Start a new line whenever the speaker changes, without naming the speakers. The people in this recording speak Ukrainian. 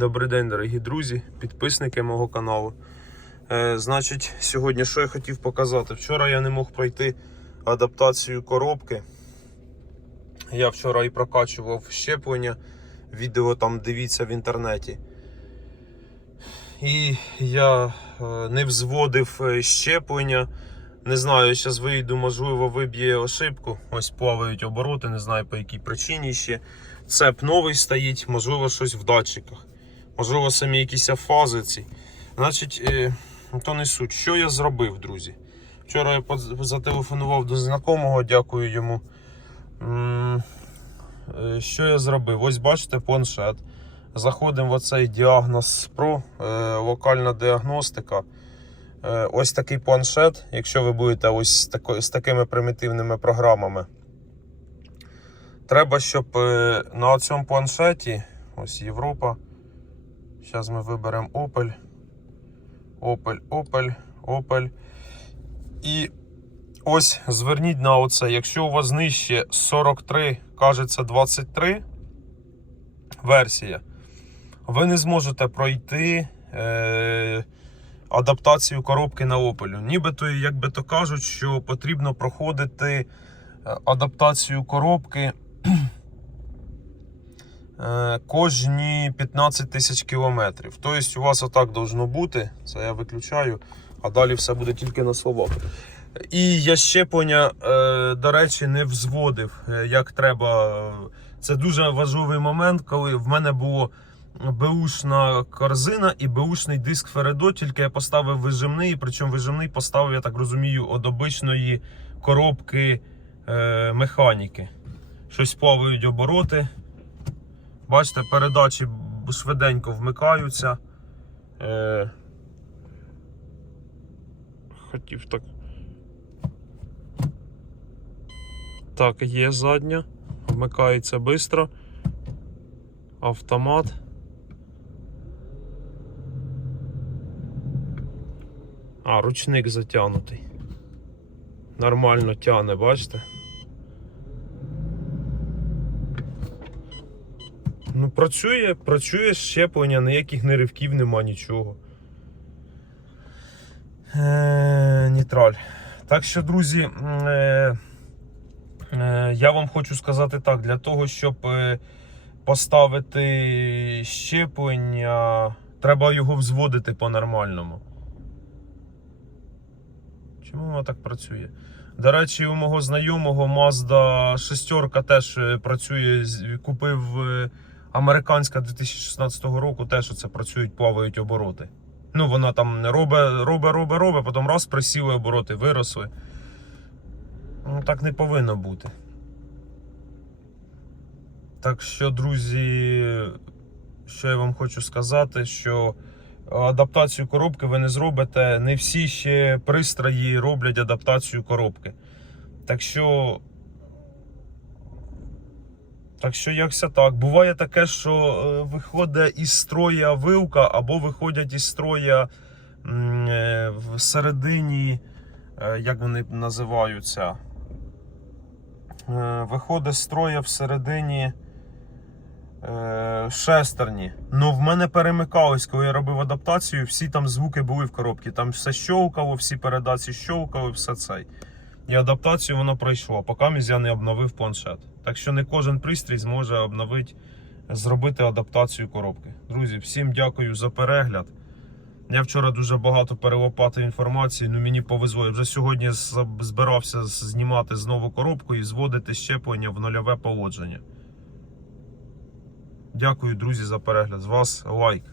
Добрий день, дорогі друзі, підписники мого каналу. Е, значить, сьогодні що я хотів показати? Вчора я не мог пройти адаптацію коробки. Я вчора і прокачував щеплення. Відео там дивіться в інтернеті. І я е, не взводив е, щеплення. Не знаю, зараз вийду, можливо, виб'є ошибку. Ось плавають обороти, не знаю по якій причині ще. Цеп новий стоїть, можливо, щось в датчиках. Можливо, самі якісь фази ці. Значить, е, то не суть. Що я зробив, друзі? Вчора я зателефонував до знайомого, дякую йому. Е, Що я зробив? Ось бачите планшет. Заходимо в оцей діагноз Pro, е, локальна діагностика. Ось такий планшет, якщо ви будете ось з, такими примітивними програмами. Треба, щоб на цьому планшеті, ось Європа. Зараз ми виберемо Opel. Opel, Opel, Opel. І ось зверніть на оце. Якщо у вас нижче 43, кажеться 23 версія, ви не зможете пройти е, адаптацію коробки на Opel. Нібито, як би то кажуть, що потрібно проходити е, адаптацію коробки кожні 15 тисяч кілометрів. Тобто у вас отак должно бути. Це я виключаю, а далі все буде тільки на словах. І я щеплення, е, до речі, не взводив е, як треба. Це дуже важливий момент, коли в мене було беушна корзина і беушний диск Фередо, тільки я поставив вижимний, причому вижимний поставив, я так розумію, від обичної коробки е, механіки. Щось плавають обороти. Бачите, передачі швиденько вмикаються. Е, хотів так. Так, є задня. Вмикається швидко. Автомат. А, ручник затягнутий. Нормально тяне, бачите? Ну, працює, працює щеплення, ніяких неривків нема, нічого. Е, Нітраль. Так що, друзі, е, е, я вам хочу сказати так: для того, щоб е, поставити щеплення, треба його взводити по-нормальному. Чому воно так працює? До речі, у мого знайомого Mazda 6 теж е, працює. Купив е, американська 2016 року, теж це працюють, плавають обороти. Ну, вона там робить, робить, робить, робить, потім раз присіли обороти, виросли. Ну, так не повинно бути. Так що, друзі, що я вам хочу сказати, що адаптацію коробки ви не зробите. Не всі ще пристрої роблять адаптацію коробки. Так що. Так що якся так. Буває таке, що е, виходить із строя вилка, або виходять із строя е, всередині, е, як вони називаються. Виходить з строя всередині е, шестерні. Ну, в мене перемикалось, коли я робив адаптацію, всі там звуки були в коробці. Там все щовкало, всі передачі щовкали, все це. І адаптацію воно пройшло, поки я не обновив планшет. Так що не кожен пристрій зможе обновити, зробити адаптацію коробки. Друзі, всім дякую за перегляд. Я вчора дуже багато перелопатив інформації, ну мені повезло. Я вже сьогодні збирався знімати знову коробку і зводити щеплення в нульове положення. Дякую, друзі, за перегляд. З вас лайк.